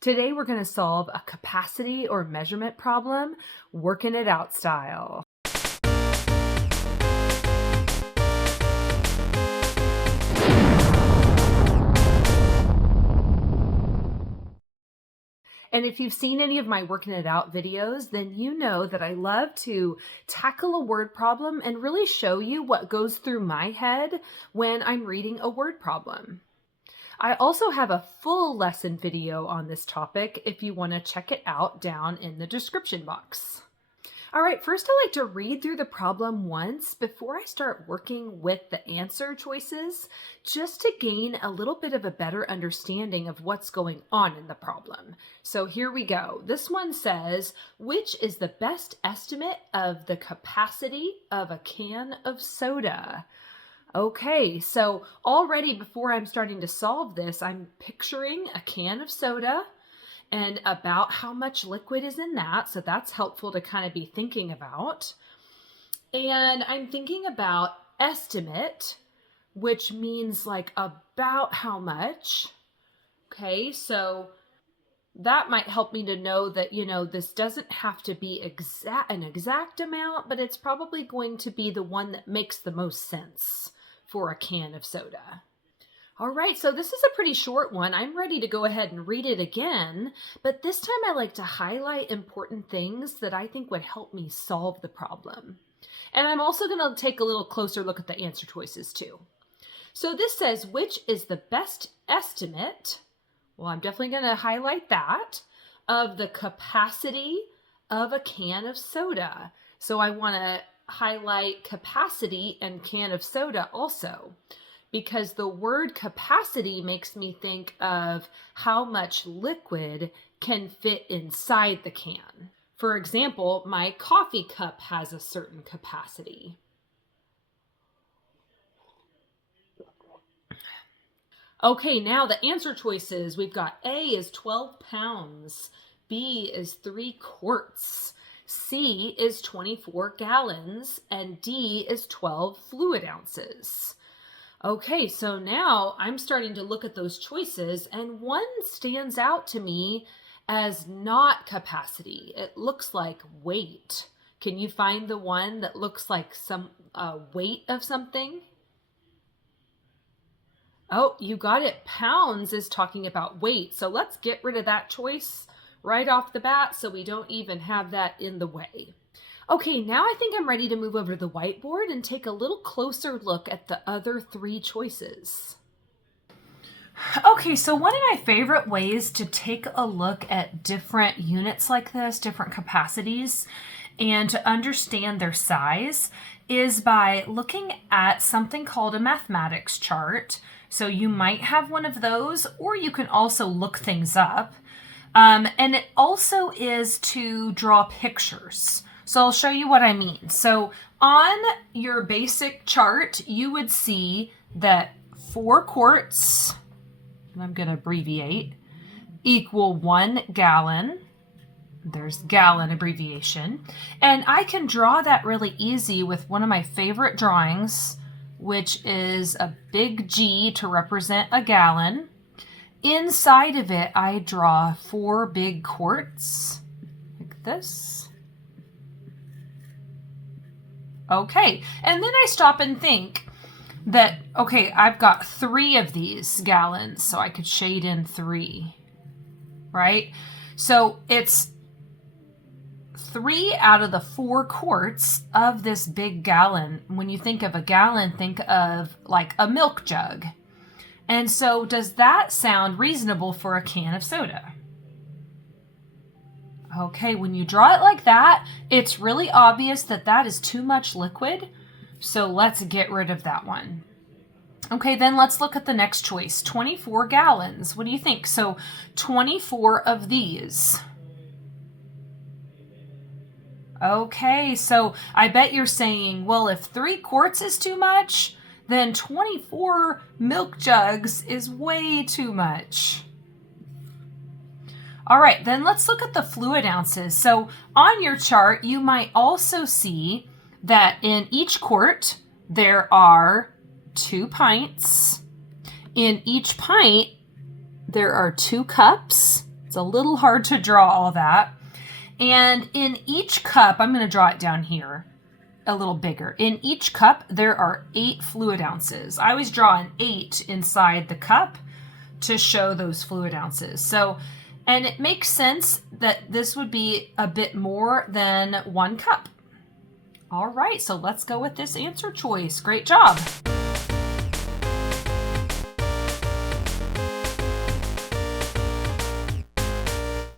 Today we're going to solve a capacity or measurement problem, working it out style. And if you've seen any of my working it out videos, then you know that I love to tackle a word problem and really show you what goes through my head when I'm reading a word problem. I also have a full lesson video on this topic if you want to check it out down in the description box. All right, first I like to read through the problem once before I start working with the answer choices, just to gain a little bit of a better understanding of what's going on in the problem. So here we go. This one says, which is the best estimate of the capacity of a can of soda? Okay, so already before I'm starting to solve this, I'm picturing a can of soda and about how much liquid is in that. So that's helpful to kind of be thinking about. And I'm thinking about estimate, which means like about how much. Okay, so that might help me to know that, this doesn't have to be an exact amount, but it's probably going to be the one that makes the most sense for a can of soda. All right, so this is a pretty short one. I'm ready to go ahead and read it again, but this time I like to highlight important things that I think would help me solve the problem. And I'm also going to take a little closer look at the answer choices too. So this says, which is the best estimate? Well, I'm definitely going to highlight that, of the capacity of a can of soda. So I want to highlight capacity and can of soda also, because the word capacity makes me think of how much liquid can fit inside the can. For example, my coffee cup has a certain capacity. Okay, now the answer choices. We've got A is 12 pounds, B is 3 quarts, C is 24 gallons, and D is 12 fluid ounces. Okay, so now I'm starting to look at those choices, and one stands out to me as not capacity. It looks like weight. Can you find the one that looks like some weight of something? Oh, you got it. Pounds is talking about weight. So let's get rid of that choice right off the bat so we don't even have that in the way. Okay, now I think I'm ready to move over to the whiteboard and take a little closer look at the other 3 choices. Okay, so one of my favorite ways to take a look at different units like this, different capacities, and to understand their size is by looking at something called a mathematics chart. So you might have one of those, or you can also look things up. And it also is to draw pictures. So I'll show you what I mean. So on your basic chart, you would see that 4 quarts, and I'm going to abbreviate, equal 1 gallon. There's gallon abbreviation. And I can draw that really easy with one of my favorite drawings, which is a big G to represent a gallon. Inside of it, I draw 4 big quarts, like this. Okay, and then I stop and think that, okay, I've got 3 of these gallons, so I could shade in 3, right? So it's 3 out of the 4 quarts of this big gallon. When you think of a gallon, think of like a milk jug. And so does that sound reasonable for a can of soda? Okay, when you draw it like that, it's really obvious that that is too much liquid. So let's get rid of that one. Okay, then let's look at the next choice, 24 gallons. What do you think? So 24 of these. Okay, so I bet you're saying, well, if 3 quarts is too much, then 24 milk jugs is way too much. All right, then let's look at the fluid ounces. So on your chart, you might also see that in each quart, there are 2 pints. In each pint, there are 2 cups. It's a little hard to draw all that. And in each cup, I'm going to draw it down here a little bigger. In each cup, there are 8 fluid ounces. I always draw an 8 inside the cup to show those fluid ounces. So, and it makes sense that this would be a bit more than 1 cup. All right, so let's go with this answer choice. Great job.